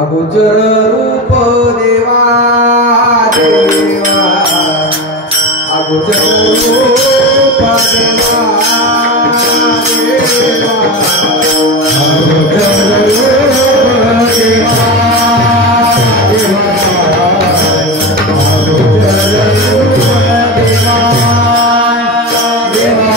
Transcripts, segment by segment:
अगोचर रूप देवा देवा अगोचर रूप देवा देवा अगोचर रूप देवा देवा अगोचर रूप देवा देवा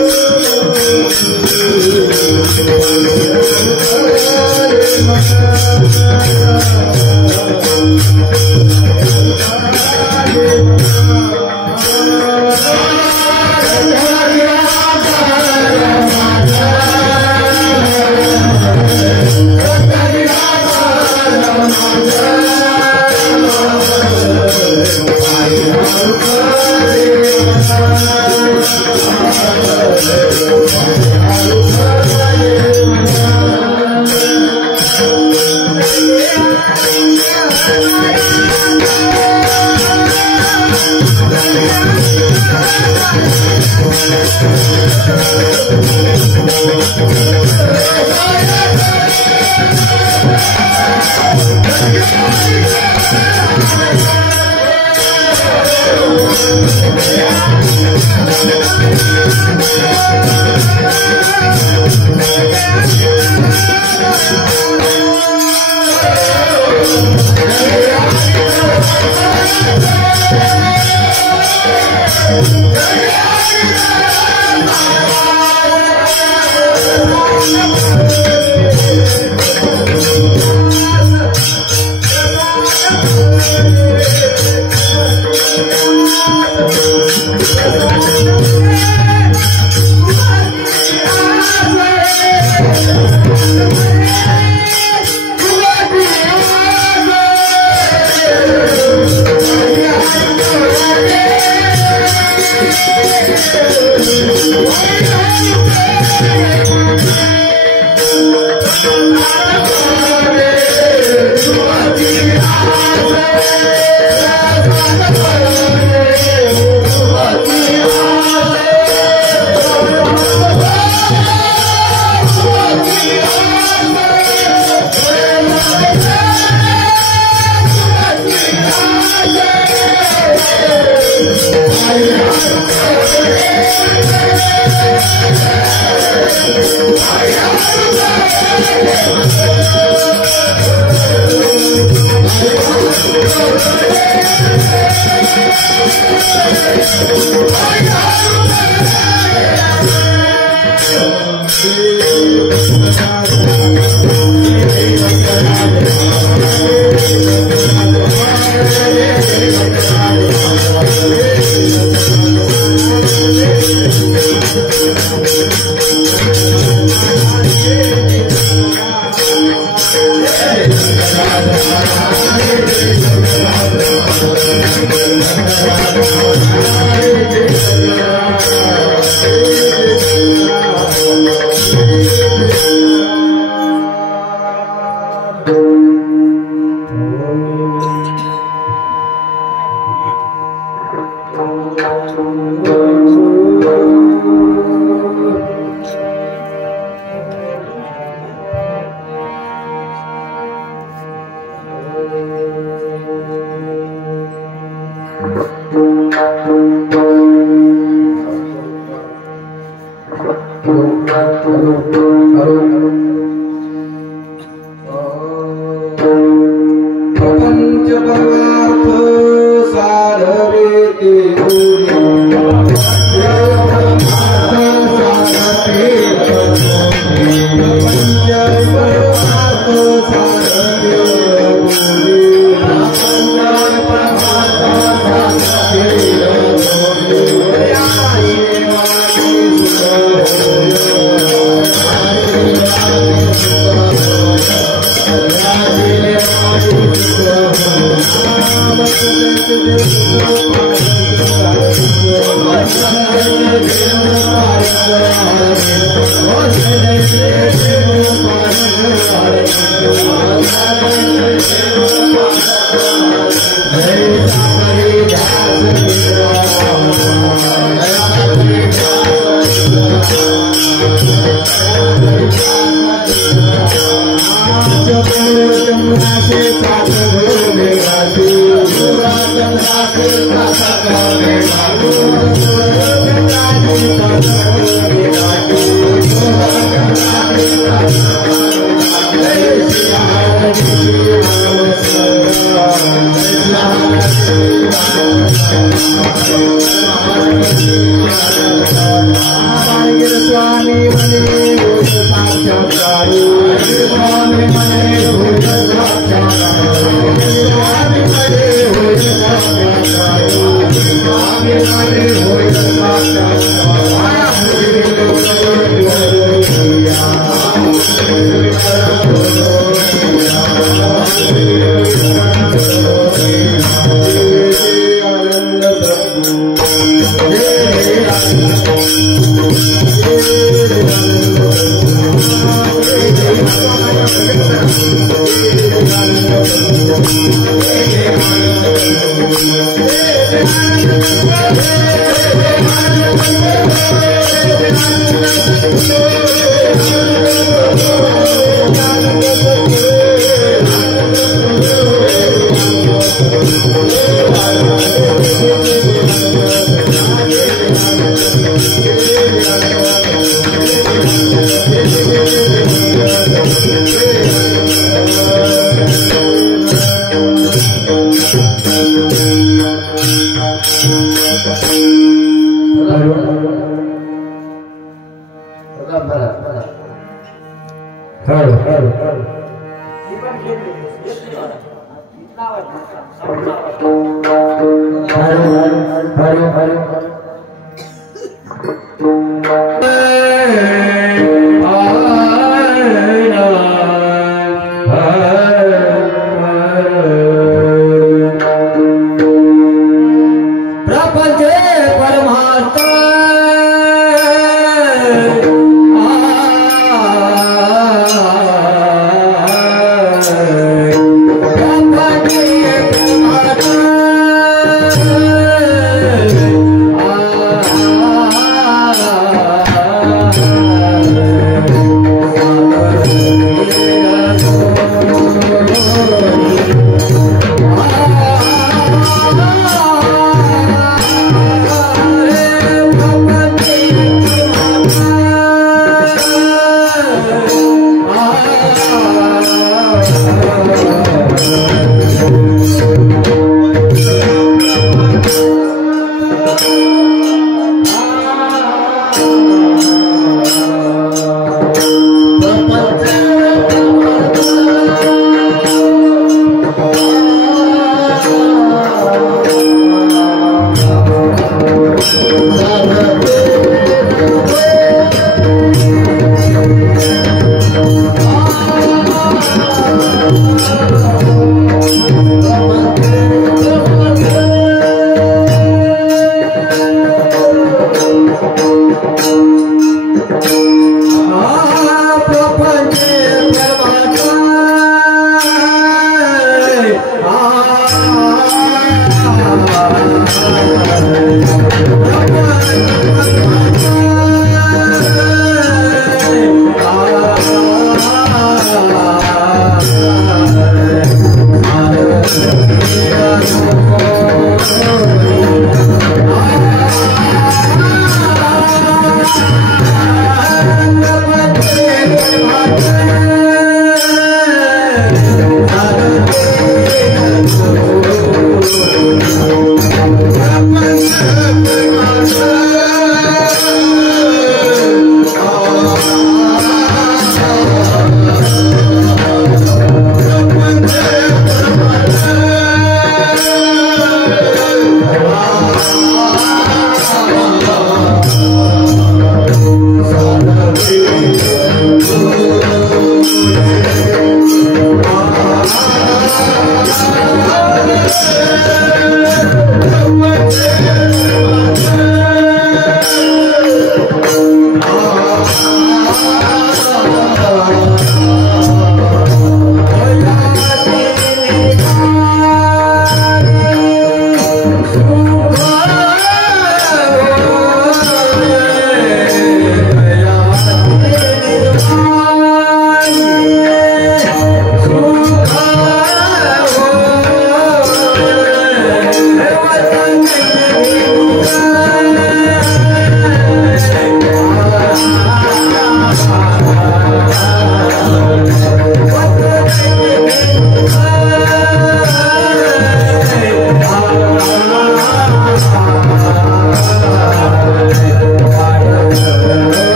Oh,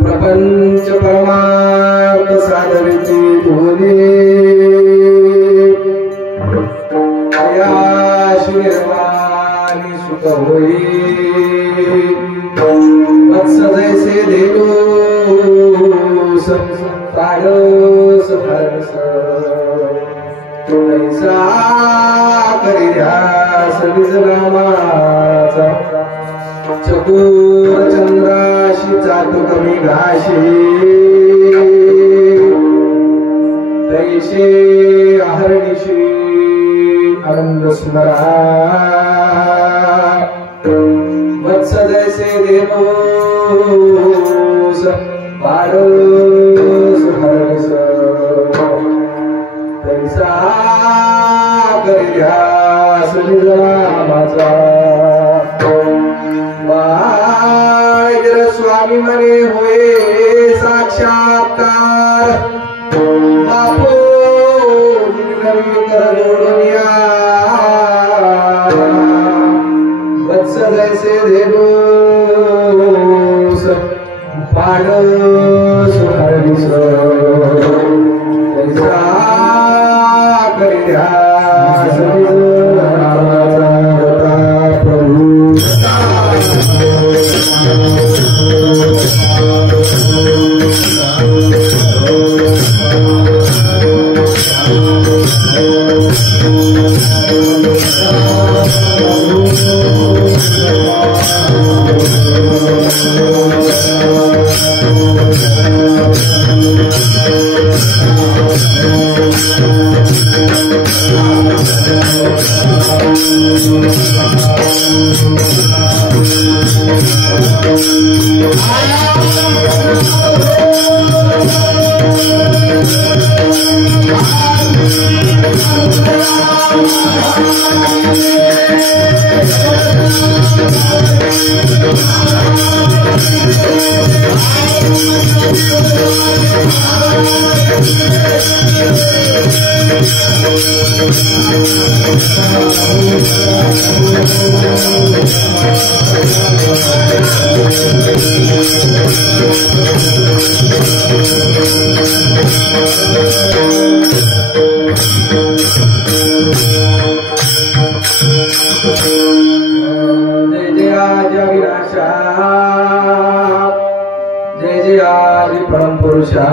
प्रपंच परमार्थ साधविती भुवने अयाशु निर्वाणी सुख होई वत्स जैसे देतो पाडस हरस तैसा करी ध्यास निजनामाचा चकोर चंद्राशी चातुक मेघाशी तैसे अहर्निशी आनंद स्मरा वत्स जैसे देवोस पाडस हरस तैसा करी ध्यास निजनामाचा स्वामी मने होए साक्षात्कार बापो नवी कर जोडूया वत्स जैसे देवोस पाडस हरस तैसा करी ध्यास निजनामाचा प्रभू जय जय आदि परम पुरुषा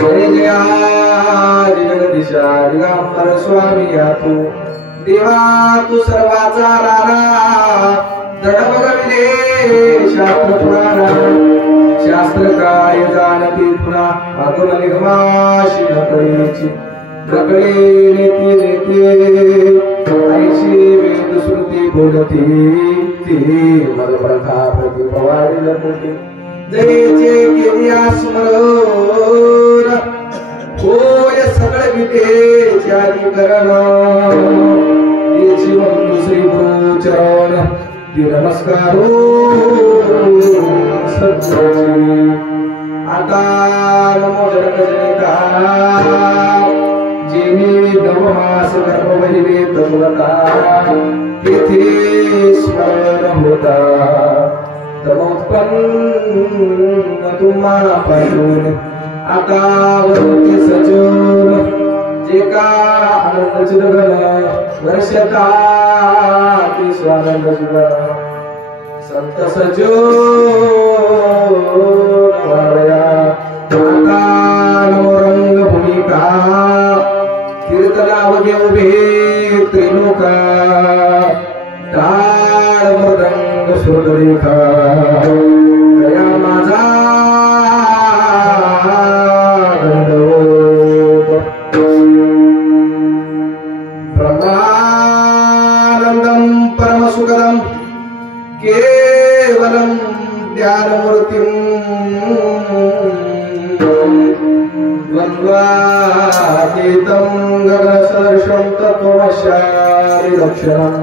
जय जय आदि जगदीशा दिगंबर स्वामी तू देवा तू सर्वाचा राणा दडबगविले शास्त्र पुराण शास्त्र काय जाणती पुन्हा अगम निगमाशी नकळीची नकळी नेती नेते ऐशी वेद श्रुती बोलती ती मल प्रथा प्रति पवारी लपती जयचे केलिया स्मरण होय सगळे वितेचे आदिकरण येची बंधू श्री गुरुचरण ती नमस्कारो सत्सची आता नमो जनकजनिता जिनी नवमास गर्भवहिवे तमुलता तेथे स्मरण होता तमोत्पन्न तुम्हाला पाहिजे आता वरती सजून जे का आनंद चिरगण वर्षता ती स्वानंद जुगण संत सजून वारया आता नवरंग भूमिका कीर्तनावगे उभे त्रिलोका टाळ मृदंग सुररेखा दया माझा ब्रह्मानंदम परमसुखदम के केवलं ज्ञानमूर्तिं द्वन्द्वातीतं गगनसदृशं तत्त्वमस्यादिलक्षणम्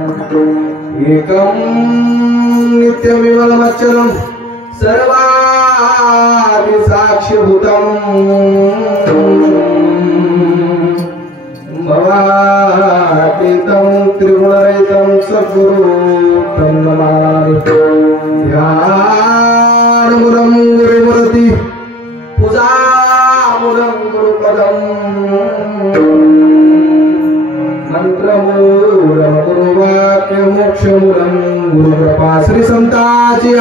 एकं नित्यविमलमच्चलं सर्वादिसाक्षिभूतं भवातीतं त्रिगुणरहितं सद्गुरुं नमामि। ध्यानमूलं गुरुमूर्ति पूजामूलं गुरुपदं मंत्रमूलं गुरुवाक्य मोक्षमूलं गुरुकृपा श्री संताची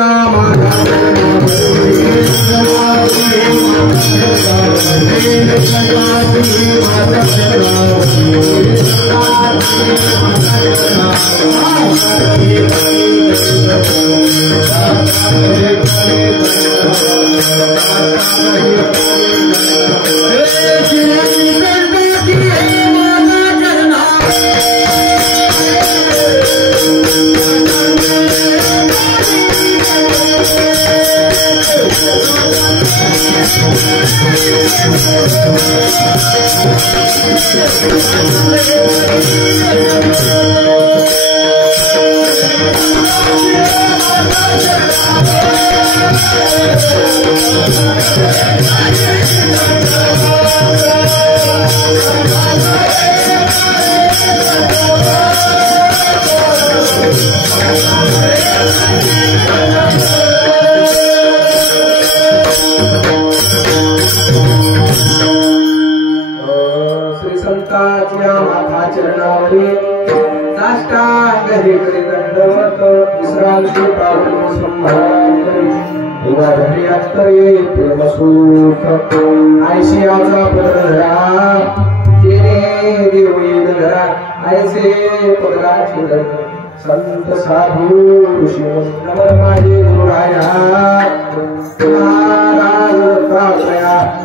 संत साधू ऋषी नमन माझे गुरुराया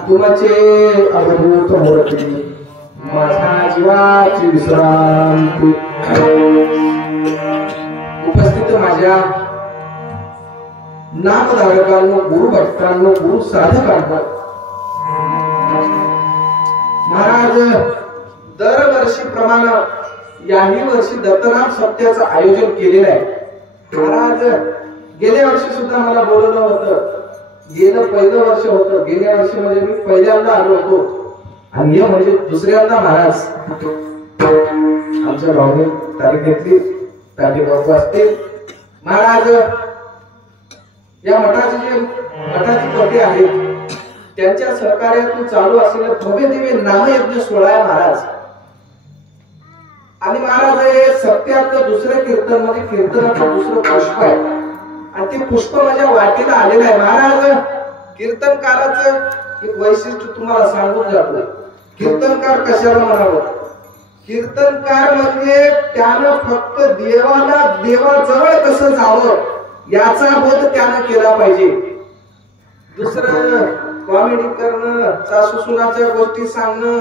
तुमचे अद्भुत मूर्ती माझ्या जीवाची विश्रांती। उपस्थित माझ्या नामधारकांनो गुरु भक्तांनो गुरु साधकांनो महाराज दरवर्षीप्रमाणे याही वर्षी दत्तनाम सप्त्याचं आयोजन केलेलं आहे। महाराज गेल्या वर्षी सुद्धा मला बोलवलं होतं, गेलं पहिलं वर्ष होतं, गेल्या वर्षी म्हणजे मी पहिल्यांदा आलो होतो आणि हे म्हणजे दुसऱ्यांदा महाराज आमच्या भावने तारीख पाठीमागे असतील। महाराज या मठाचे जे मठाधिपती आहेत त्यांच्या सहकार्यातून चालू असलेलं भव्य दिव्य नामयज्ञ सोहळा आहे महाराज। आणि महाराज हे सत्यातलं दुसरं कीर्तन म्हणजे कीर्तनाचं दुसरं पुष्प आहे आणि ते पुष्प माझ्या वाटेला आलेलं आहे। महाराज कीर्तनकाराचं एक वैशिष्ट्य तुम्हाला सांगून जातो। कीर्तनकार कशाला म्हणावं? कीर्तनकार म्हणजे त्यानं फक्त देवाला देवाजवळ कसं जावं याचा बोध त्यानं केला पाहिजे। दुसरं कॉमेडी करणं, सासू सुनाच्या गोष्टी सांगणं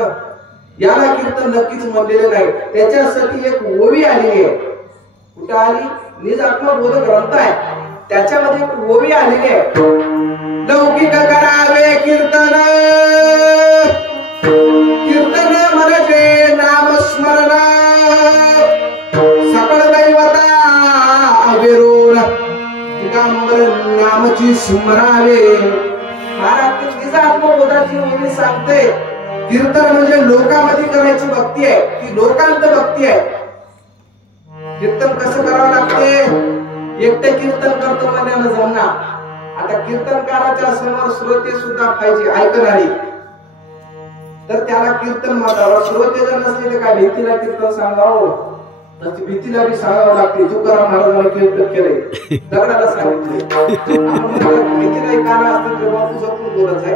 याला कीर्तन नक्कीच म्हणलेले नाही। त्याच्यासाठी एक ओवी आली आहे। कुठे आली? निज आत्मबोध ग्रंथ आहे त्याच्यामध्ये एक ओवी आलेली आहे। लौकिक करावे कीर्तन, कीर्तन म्हणजे नामस्मरण, सकळ दैवता अविरोध दिगंबर नामची स्मरावे। महाराज निज आत्मबोधाची ओवी सांगते कीर्तन म्हणजे लोकांमध्ये करायची भक्ती आहे, ती लोकांत भक्ती आहे। कीर्तन कसं करावं लागते? एकटे कीर्तन करतो म्हणण्यानं जमणार। आता कीर्तनकाराच्या समोर श्रोते सुद्धा पाहिजे, ऐकणारी, तर त्याला कीर्तन म्हणावं। श्रोते जर नसले तर काय भीतीला कीर्तन सांगावं? त्याची भीतीला बी सांगावं लागते। तुकाराम महाराजांनी कीर्तन केले, दगडाला सांगितले, भीतीलाही काना असतील तेव्हा तू जपून बोलत आहे।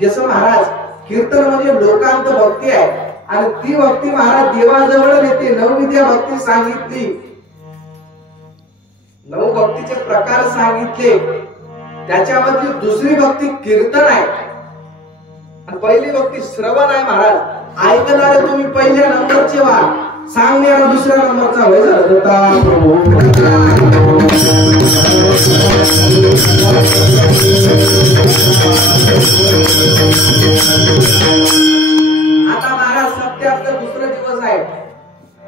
जसं महाराज कीर्तन म्हणजे लोकांत भक्ती आहे आणि ती भक्ती महाराज देवाजवळ नेते। नवविद्या भक्ती सांगितली, नऊ भक्तीचे प्रकार सांगितले, त्याच्यामधली दुसरी भक्ती कीर्तन आहे आणि पहिली भक्ती श्रवण आहे। महाराज ऐकणारे तुम्ही पहिल्या नंबरचे व्हा, सांगण्याला दुसऱ्या नंबरचा वय झाला होता प्रभू. आता महाराज सत्याचं दुसरा दिवस आहे.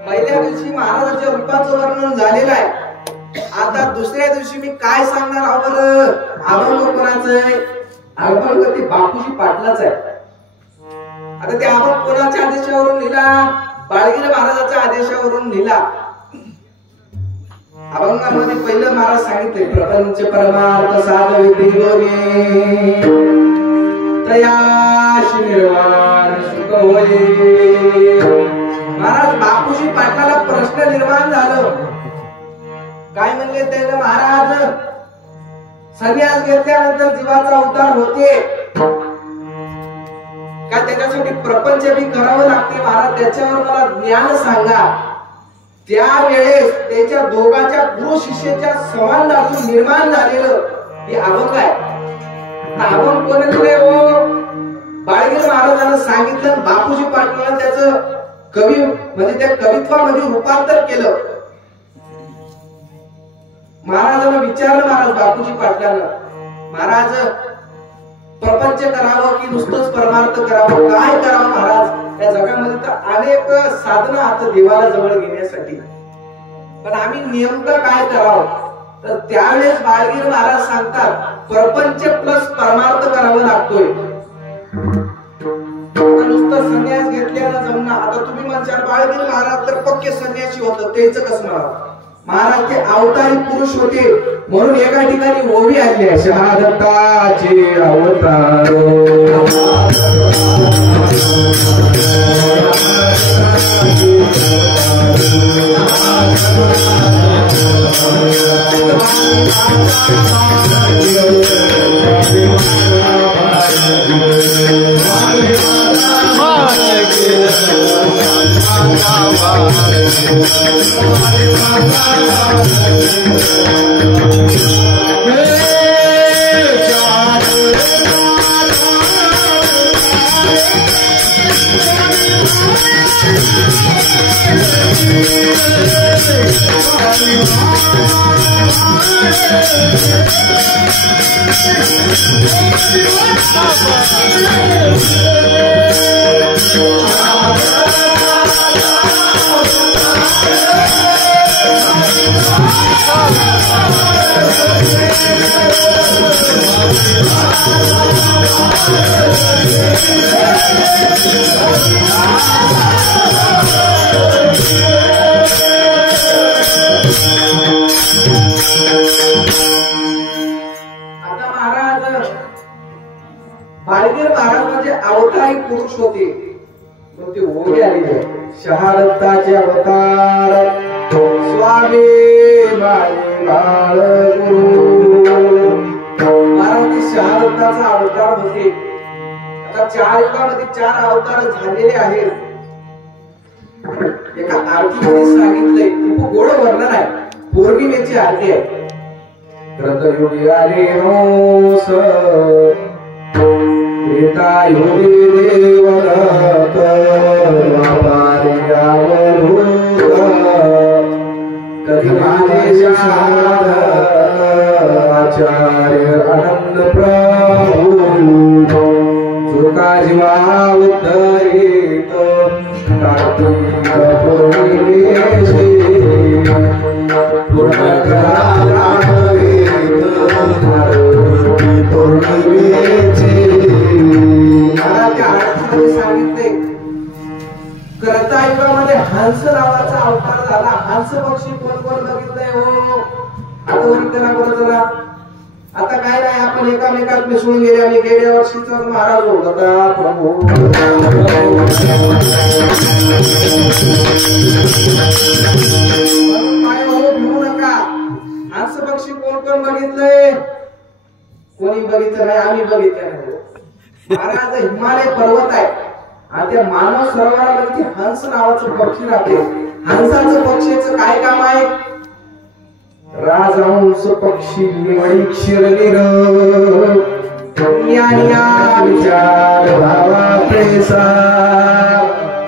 पहिल्या दिवशी महाराजाच्या रूपाचं वर्णन झालेलं आहे. आता दुसऱ्या दिवशी मी काय सांगणार आहोत. अभंग कोणाचं आहे. अभंग ते बापूजी पाटलाच आहे. आता ते अभंग कोणाच्या आदेशावरून लिहिला. बाळगीर महाराजाच्या आदेशावरून लिहिला. अभंगामध्ये पहिलं महाराज सांगितले प्रपंच परमार्थ साधविती दोन्ही तयाशी निर्वाण सुख होय. महाराज बापूजी पाटलाला प्रश्न निर्माण झालं. काय म्हणले त्याने महाराज संन्यास घेतल्यानंतर जीवाचा उद्धार होते का त्याच्यासाठी प्रपंच बी करावं लागते महाराज त्याच्यावर मला ज्ञान सांगा. त्यावेळेस त्याच्या दोघांच्या गुरु शिष्याच्या संवादातून निर्माण झालेलं हे अभंग आहे. अभंग कोणी दिले हो. बाळगीर महाराजांना सांगितलं. बापूजी पाटलांना त्याचं कवी म्हणजे त्या कवित्वामध्ये रूपांतर केलं. महाराजांना विचारलं महाराज बापूजी पाटलांना महाराज प्रपंच करावं की नुसतंच परमार्थ करावं काय करावं महाराज. या जगामध्ये तर अनेक साधनं आता देवाला जवळ घेण्यासाठी पण आम्ही नेमकं काय करावं. तर त्यावेळेस बाळगीर महाराज सांगतात प्रपंच प्लस परमार्थ करावं लागतोय. नुसतं संन्यास घेतल्यानं जमणार. आता तुम्ही म्हणशाल बाळगीर महाराज तर पक्के संन्यासी होतं त्याचं कसं म्हणावं. महाराज ते अवतारी पुरुष होते म्हणून एका ठिकाणी ओवी आली आहे शहादत्ताचे अवतार. बाळगीर महाराज म्हणजे अवतारी पुरुष होते पण ते ओवी आले शहादत्ताचे अवतार स्वामी माझे बाळ गुरु. महाराज शहादत्ताचा अवतार होते. आता 4 युगामध्ये 4 अवतार झालेले आहेत. एका आरतीमध्ये सांगितलंय खूप गोड वर्णन आहे. पौर्णिमेची आरती आहे. कृतयुगी आले हंस त्रेतायुगी देवदत्त कधी माझे शारद आचार्य आनंद प्रभू चुका जीवा उद्धरित कार्तिक पौर्णिमेशी सांगितले कर्तायुगामध्ये हंस नावाचा अवतार झाला. हंस पक्षी कोण कोण बघितलंय हो. आता वरिष्ठांना बरं झाला. आता काय नाही आपण एकामेकात मिसळून गेले आणि गेल्या वर्षीचा महाराज होता प्रभू. काय हो भिवू नका. हंस पक्षी कोण कोण बघितलंय. कोणी बघितलं नाही आम्ही बघितलं नाही. महाराज हिमालय पर्वत आहे आणि त्या मानव सरोवरामध्ये हंस नावाचं पक्षी राहते. हंसाचं पक्षीचं काय काम आहे. राजहंस पक्षी निवडी क्षीरनीर ज्ञानिया विचार भावा प्रेसा.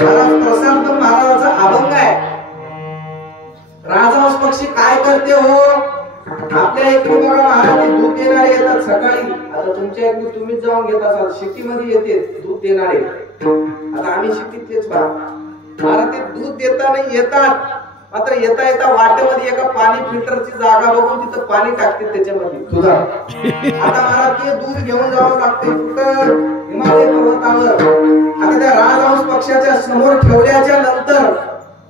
महाराज प्रशांत महाराजाचा अभंग आहे. करते हो? आपल्या इकडे बघा महाराज दूध देणारे येतात सकाळी. आता तुमच्या इकडे तुम्हीच जाऊन घेत असाल, सिटीमध्ये येते दूध देणारे. आता आम्ही सिटीतलेच पहा महाराज, ते दूध देताना येतात, मात्र येता येता वाटेमध्ये एका पाणी फिल्टरची जागा बघून तिथं पाणी टाकते त्याच्यामध्ये दुधा. आता मला ते दूध घेऊन जावं लागते कुठं? हिमालय पर्वतावर. आता त्या राजहंस पक्षाच्या समोर ठेवल्याच्या नंतर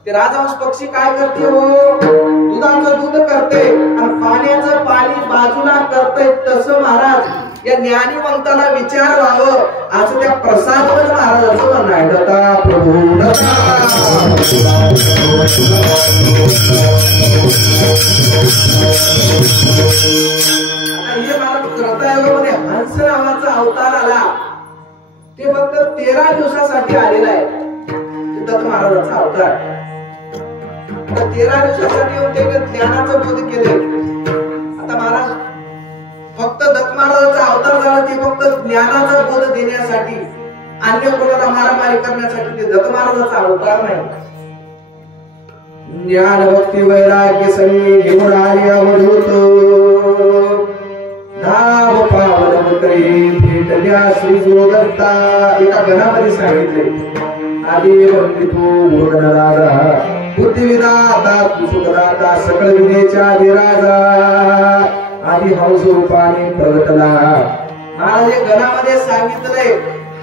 ते राजहंस पक्षी काय करते हो? दुधाचं दूध करते आणि पाण्याचं पाणी बाजूला करते. तसं महाराज या ज्ञानीवंताला विचार व्हावं असं त्या प्रसादवर महाराजांचं म्हणणं आहे. दत्ता प्रभू दत्ता. हे मला कृतायुगामध्ये हंस नावाचा अवतार आला, ते फक्त 13 दिवसासाठी आलेला आहे. दत्त महाराजांचा अवतार 13 दिवसासाठी येऊन त्याने ज्ञानाचं बोध केले. आता महाराज फक्त दत्त महाराजांचा अवतार झाला ते फक्त ज्ञानाचा बोध देण्यासाठी, अन्य कोणाला मारामारी करण्यासाठी ते दत्त महाराजांचा अवतार नाही. ज्ञान भक्ती वैराग्य सगळे घेऊन आले अवधूत, धाव पावन करे भेटल्या श्री जोदत्ता. एका गणामध्ये सांगितले आदी वंदितो गुरुगणराजा बुद्धिविदाता सुखदाता सकळ विद्येच्या अधिराजा आदी हंस रूपाने प्रगटला. महाराज गणामध्ये सांगितलंय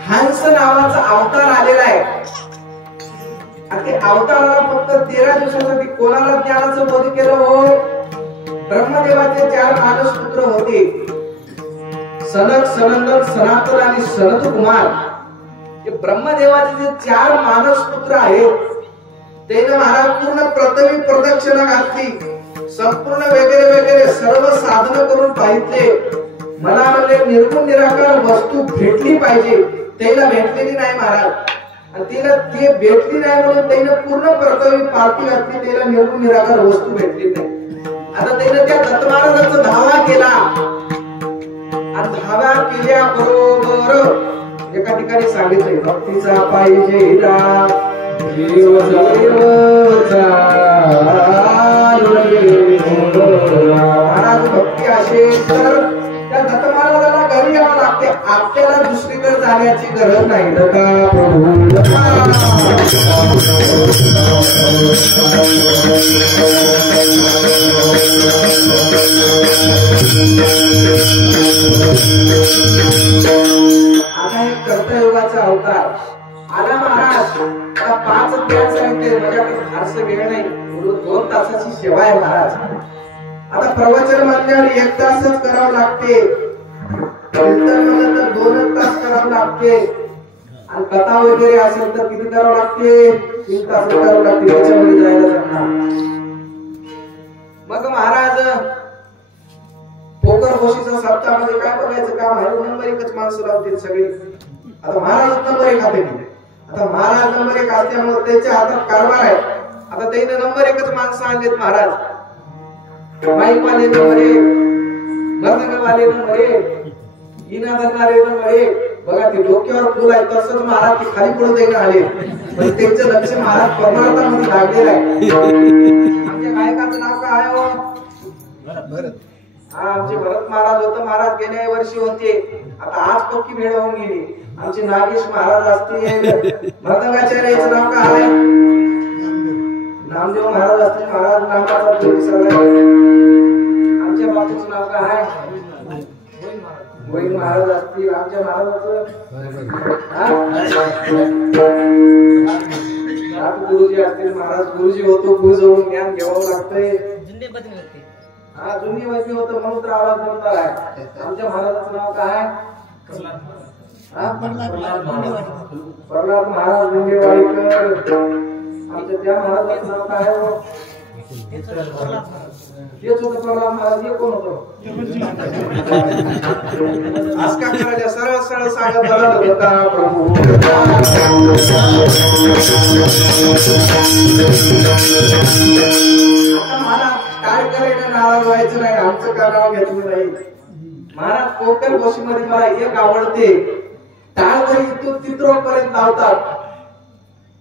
हंस नावाचा अवतार आलेला आहे. ते अवताराला फक्त 13 दिवसासाठी कोणाला ज्ञानाचं बोध केलं हो? ब्रह्मदेवाचे 4 मानस पुत्र होते, सनक, सनंदन, सनातन आणि सनत कुमार. हे ब्रह्मदेवाचे जे 4 मानस पुत्र आहेत त्याने महाराज पूर्ण पृथ्वी प्रदक्षिणा घातली, संपूर्ण वगैरे वगैरे सर्व साधन करून पाहिजे. मला म्हणजे निर्गुण निराकार वस्तू भेटली पाहिजे, त्याला भेटलेली नाही महाराज. आणि तिला ते भेटली नाही म्हणून त्याने पूर्ण पृथ्वी पालती घातली, त्याला निर्गुण निराकार वस्तू भेटली नाही. आता त्याने त्या दत्त महाराजांचा धावा केला आणि धावा केल्या बरोबर एका ठिकाणी सांगितले भक्तीचा पाहिजे जीव महाराज. भक्ती असेल तर त्या दत्त महाराजांना घरी यावं लागते, आपल्याला दुसरीकडे जाण्याची गरज नाही. दत्ता प्रभू आता एक कर्तयुगाचा अवतार आला महाराज. आता 5 ज्ञान सांगितले, माझ्याकडे फारसं वेळ नाही, 2 तासाची सेवा आहे महाराज. आता प्रवचन म्हणल्यावर 1 तासच करावं लागते, कीर्तन म्हणलं तर 2 तास करावं लागते, आणि कथा वगैरे असेल तर किती करावं लागते? 3 तास करावं लागते. त्याच्यामध्ये जायला जमणार. मग महाराज पोकर गोशीच्या सप्ताहामध्ये काय बघायचं काम आहे? नंबर 1च माणसं लावतील सगळे. आता महाराज नंबर 1 हाते. आता महाराज नंबर 1 असल्यामुळे त्याच्या हातात कारभार आहे. आता त्याने नंबर 1च माणसं आणलेत महाराज. माईक वाले नंबर 1, मर्दंग वाले नंबर 1, इना धरणारे नंबर 1. बघा ते डोक्यावर फुल आहे तसंच महाराज ते खाली पडून जायला आले, पण त्यांचं लक्ष महाराज परमार्थामध्ये लागलेलं आहे. आमच्या गायकाचं नाव काय आहे हो? भरत. हा आमचे भरत महाराज होते. महाराज गेल्या वर्षी होते, आता आज पक्की भेट होऊन गेली. आमचे नागेश महाराज असतील. मर्दंगाचार्याचं नाव काय आहे? नामदेव महाराज असतील. महाराज नामाचा सगळं. आमच्या बापूचं नाव काय आहे? गोविंद महाराज असतील. आमच्या महाराजाचं गुरुजी असतील. महाराज गुरुजी होतो, गुरुजवळून ज्ञान घ्यावं लागतंय. हा जुनी वैद्य होतं म्हणून तर आवाज बनवणार आहे. आमच्या महाराजाचं नाव काय? प्रल्हाद महाराज मुंडेवाडीकर. आमच्या त्या महाराजाचं नाव काय हो? तेच होतं प्रल्हाद महाराज. हे कोण होतं? आज काय करायचं? सरळ सरळ सांगत होता प्रभू. काय करायचं? नाव व्हायचं नाही, आमचं काय नाव घेतलं नाही. महाराज कोकण गोशीमध्ये मला एक आवडते, टाळ जरी इथून तिथपर्यंत लावतात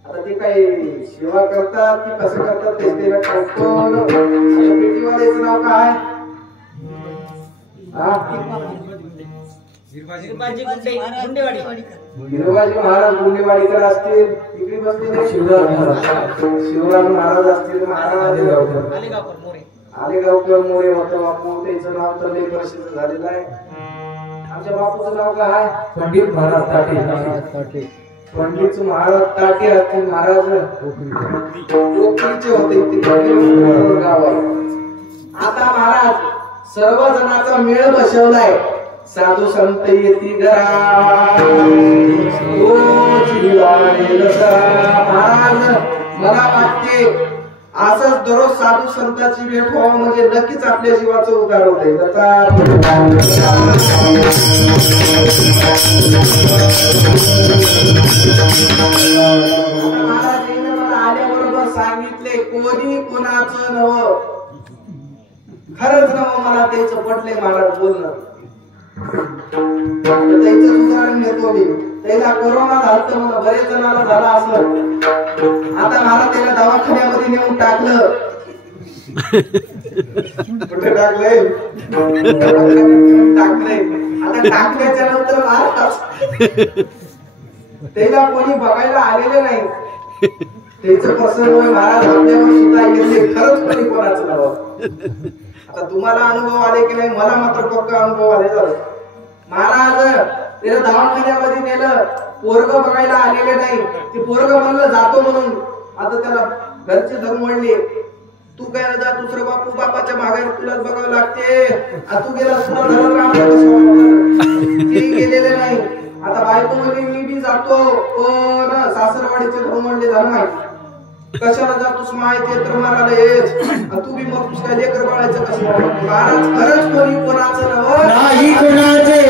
आता ते काही सेवा करतात की कसं करतात तेच त्याला कळतो. पेटीवाल्याचं नाव काय? हिरबाजी महाराज गुंडेवाडीकर असतील, इकडे बसलेले शिवराज महाराज असतील, महाराज आलेगावकर मोरे होतं बापू, त्याचं नाव तर लय प्रसिद्ध झालेलं आहे. आमच्या बापूचं नाव काय? पंडित महाराज ताटे. पंडित महाराज ताटे असतील, महाराज कोकणीचे होते, गाव आहे. आता महाराज सर्वजणाचा मेळ बसवलाय. साधू संत येती घरा महाराज मला वाटते असंच दररोज साधू संतांची भेट व्हावं म्हणजे नक्कीच आपल्या जीवाचं उद्धार होते. महाराज मला आल्याबरोबर सांगितले कोणी कोणाचं नव, खरंच नव मला त्याच पटले महाराज बोलणं. त्याचं उदाहरण घेतो मी. त्याला कोरोना झालं मला बरेच जणांना झाला असं. आता मला त्याला दवाखान्यामध्ये नेऊन टाकलं. कुठे टाकलंय? आता टाकल्याच्या नंतर त्याला कोणी बघायला आलेले नाही. त्याचं प्रसंग महाराज आपल्यावर सुद्धा येते. खरंच कोणी कोणाचं नाव. आता तुम्हाला अनुभव आले की नाही? मला मात्र पक्का अनुभव आले झालं. महाराज त्याला दवाखान्यामध्ये नेलं, पोरग बघायला आलेले नाही. ते पोरग म्हणलं जातो म्हणून. आता त्याला घरचे धर्म म्हणले तू काय जा दुसरं बापू बापाच्या मागे तुलाच बघावं लागते. तू गेला तुला ते गेलेले नाही. आता बायको म्हणे मी बी जातो पण सासरवाडीचे धर्म म्हणले झालं नाही. कशाला जातोस माहिती तर मला येच तू बी मग काय लेकर बाळायचं कसं? महाराज खरंच कोणी कोणाचं नव नाही कोणाचे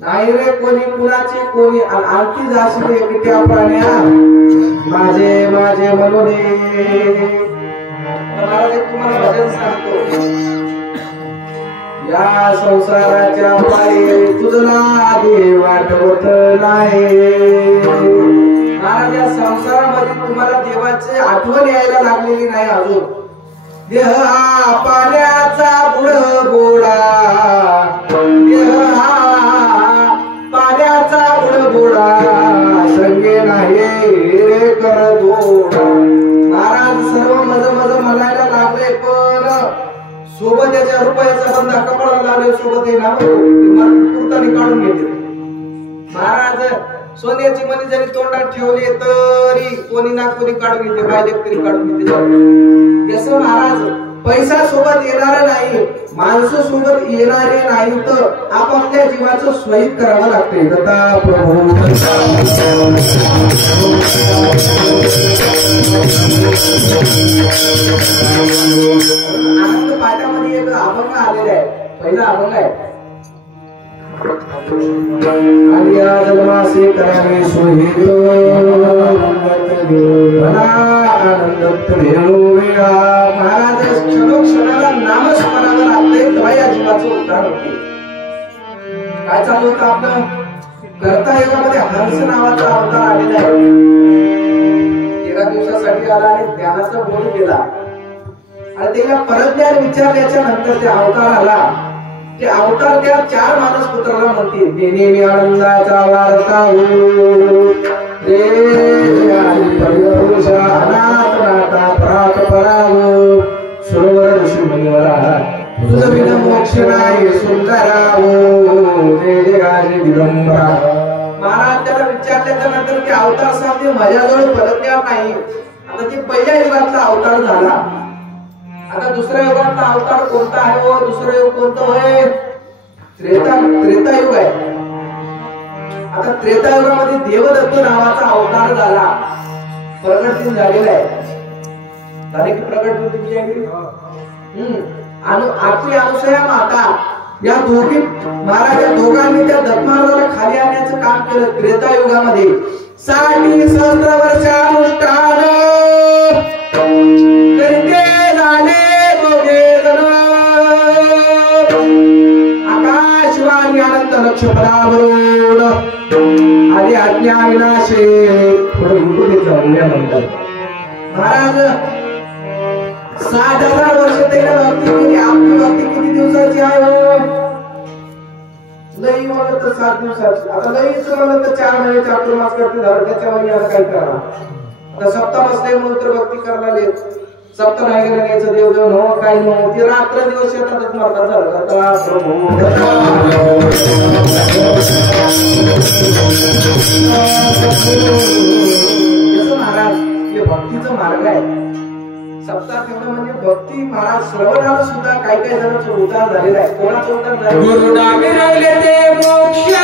नाही रे कोणी कुणाचे कोणी आणखी जाशील एकट्या प्राण्या माझे माझे म्हणून. महाराज तुम्हाला भजन सांगतो. या संसाराच्या पायी तुझला देव आठवत नाही. महाराज या संसारामध्ये तुम्हाला देवाची आठवण यायला लागलेली नाही अजून. देह हा पाण्याचा बुडबुडा, देह हा पाण्याचा बुडबुडा, संगे नाही रे कर जोडा. महाराज सर्व मज मज म्हणायला लागले पण सोबत याच्या रुपयाचा बंदा कपडा लावले सोबत हे नाव कुर्ताने काढून घेतले. महाराज सोन्याची मणी जरी तोंडात ठेवली तरी कोणी ना कोणी काढून घेते, बायलेक तरी काढून घेते. यसं महाराज पैसा सोबत येणारा नाही, माणसं सोबत येणारे नाही तर आपापल्या जीवाचं स्वहित करावं लागते. दत्ता प्रभू आनंद पाठामध्ये एक अभंग आलेला आहे. पहिला अभंग आहे, आलिया जन्मासे करावे सोहित आनंद वेळोवेळा. महाराज क्षणोक्षणाला नामस्मरणाला लागते तेव्हा या जीवाचं उद्धार होते. काय चालू होतं आपलं? कर्ता युगामध्ये हंस नावाचा अवतार आलेला आहे. 13 दिवसासाठी आला आणि ध्यानाचा बोध केला आणि त्याला परज्ञान विचारल्याच्या नंतर ते अवतार आला. ते अवतार त्या 4 मानस पुत्राला म्हणतील, नेहमी आनंदाचा वार्ता हो अनाथ नाथा प्रात परावो सरोवर ऋषी मुनिवरा तुझं बिना मोक्ष नाही सुंदरावो जय जय गाजे दिगंबरा. महाराज त्याला विचारल्याच्या नंतर ते अवतार सांगते माझ्याजवळ परज्ञान नाही. आता ते पहिल्या युगातला अवतार झाला. आता दुसऱ्या युगातला अवतार कोणता आहे व दुसरं युग कोणतं आहे? त्रेतायुग आहे. आता त्रेतायुगामध्ये देवदत्त नावाचा अवतार झाला, प्रगट दिन झालेला आहे. झाले की प्रगट दिन तुमची आपली अनुसया माता या दोघी महाराज या दोघांनी त्या दत्त महाराजाला खाली आणण्याचं काम केलं त्रेतायुगामध्ये. 60 सहस्त्र वर्षानुष्ठान करीते झाले दोघे जण. आकाशवाणी अनंत लक्ष पदावरून आधी आज्ञा विनाशे महाराज 60,000 वर्ष त्याला भक्ती केली. आपली भक्ती किती दिवसाची आहे हो? लई म्हणलं तर 7 दिवसाची. आता लईच म्हणलं तर 4 महिने चातुर्मास करते झालं. त्याच्यावर याला काय करा. आता सप्ताह बसले म्हणून तर भक्ती करायला सप्ताह नाही गेलं याचं देव देव हो काही नव्हती. रात्र दिवस येतातच मरतात झालं. आता प्रभू महाराज हे भक्तीचं मार्ग आहे. सप्ताह ठेवणं म्हणजे भक्ती. महाराज श्रवणाला सुद्धा काही काही जणांचा उद्धार झालेला आहे. कोणाचा उद्धार झाला? गुरुनामी राहिले ते मोक्ष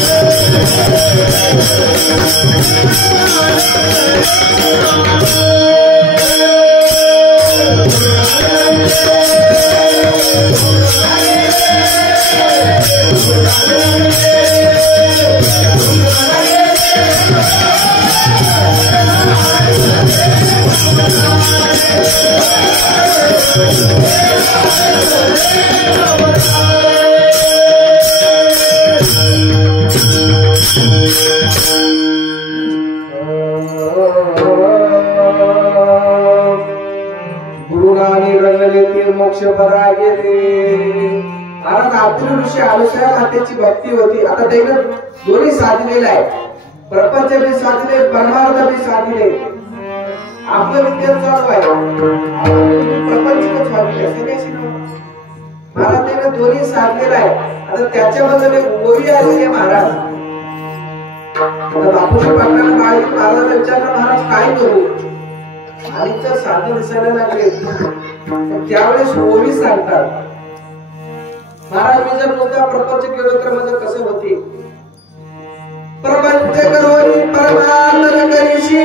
Thank you. गुरुनानी रंगले ते मोक्ष बरा गेले. महाराज अतुल ऋषी आलुसया मातेची भक्ती होती. आता त्याने दोन्ही साधलेलं आहे. प्रपंच बी साधले, परमार्थ बी साधले. आपलं विद्या चालू आहे, प्रपंच साधले सगळ्याशी. महाराज त्याने दोन्ही साधलेलं आहे. आता त्याच्याबद्दल एक ओवी आलेली आहे महाराज. बापूजी पाटलांना काळजी महाराजांना विचारलं, महाराज काय करू? आणि तर साधे दिसायला लागले. त्यावेळेस ओवी सांगतात, महाराज मी जर तुमचा प्रपंच केलो तर माझं कसं होते? प्रपंच करोनी परमार्थ करीशी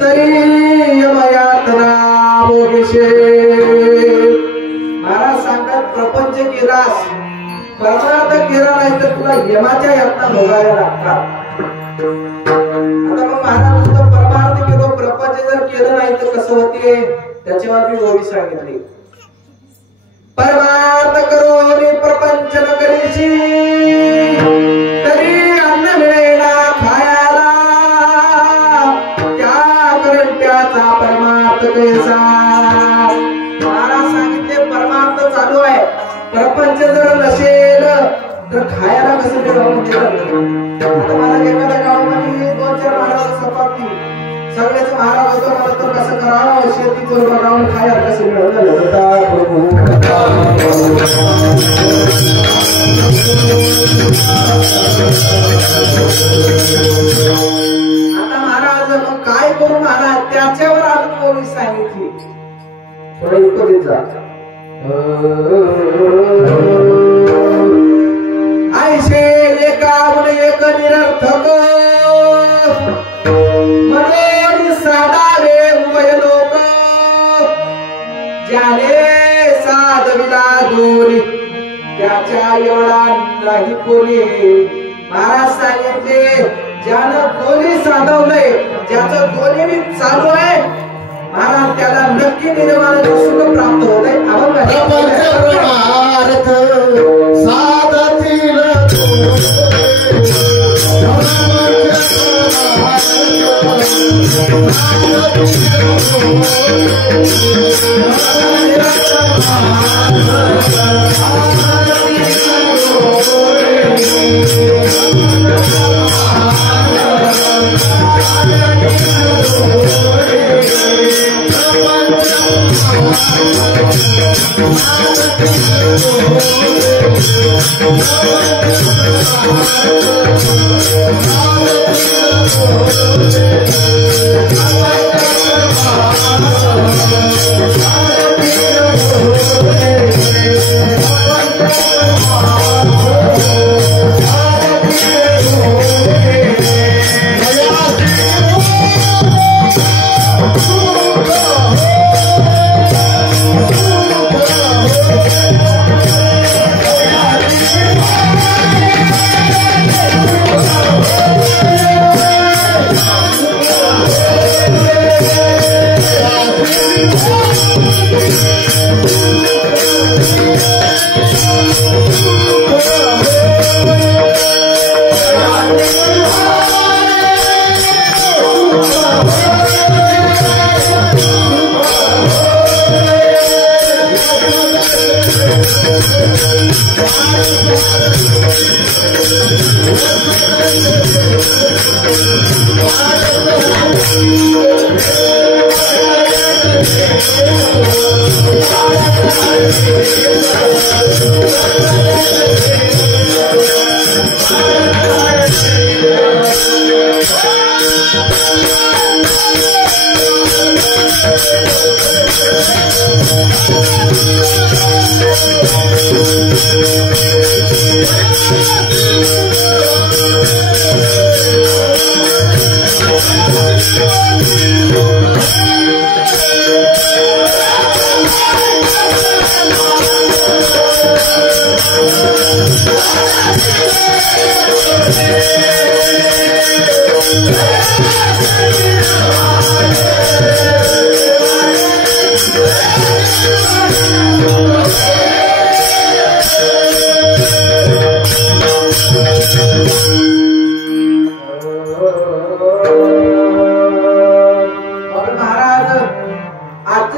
तरी यमयातना भोगीशे. महाराज सांगतात, प्रपंच केलास, परमार्थ केला नाही तर तुला यमाच्या यातना भोगायला लागतात. आता मग महाराज तुझं परमार्थ केलो, प्रपंच जर केलं नाही तर कसं होते? त्याच्यावर मी ओवी सांगितली. परमार्थ करोनी प्रपंच न करीशी तरी अन्न मिळेना खायला. त्या करेल त्याचा परमार्थ कैसा. महाराज सांगितले, परमार्थ चालू आहे, प्रपंच जर नसेल तर खायला कसं मिळवून देणार? आता मला एखाद्या गावामध्ये 2-4 महाराज सपाती सगळेच महाराज होतो, मला तर कसं करावं? शेती करून राहून खायला कसं मिळवलं? आता महाराज मग काय करू महाराज? त्याच्यावर अजून ओवी सांगितली. थोडं उपदेश जा. ऐसे एकावून एक निरर्थक मनोनी साधावे उभय लोक. ज्याने साधविला दोरी त्याच्या एवढा नाही कोणी. महाराज सांगितले, ज्यानं दोन्ही साधवलंय, ज्याचं दोन्ही बी चालू आहे, महाराज त्याला नक्की निर्वाणाचं सुख प्राप्त होत आहे.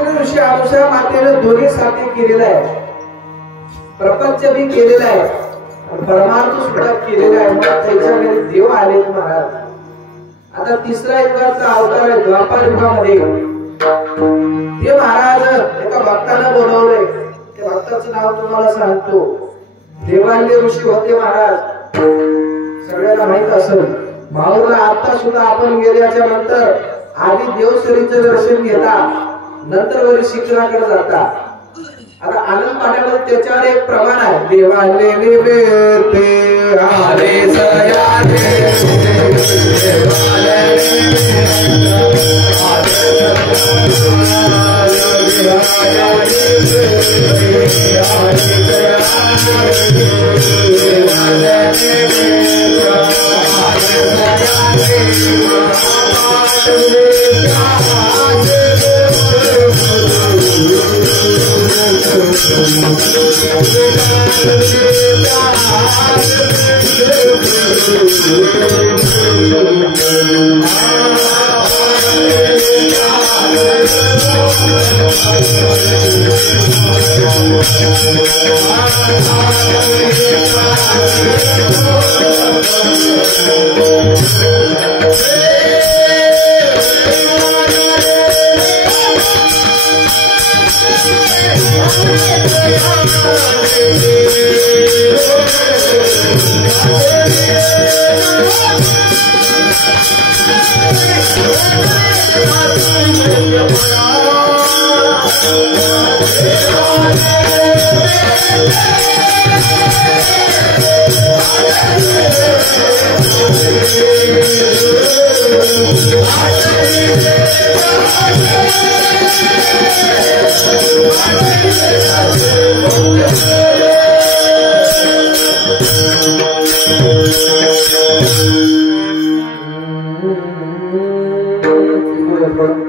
महाराष्ट्र ऋषी आमुषा मातेनं दोन्ही साध्य केलेलं आहे, प्रपंच भी केलेलं आहे आणि परमार्थ सुद्धा केलेला आहे. मग त्याच्या घरी देव आले महाराज. आता तिसरा युगाचा अवतार आहे द्वापार युगामध्ये. ते महाराज एका भक्तानं बोलवलंय. त्या भक्ताचं नाव तुम्हाला सांगतो. देवाल्य ऋषी होते महाराज, सगळ्यांना माहित असेल. माहूरला आता सुद्धा आपण गेल्याच्या नंतर आधी देवसरीचं दर्शन घेता, नंतर वरी शिक्षणाकडे जाता. आता आनंद पाठवलं त्याच्यावर एक प्रमाण आहे. देवाले निवेते आले सयाले Thank you.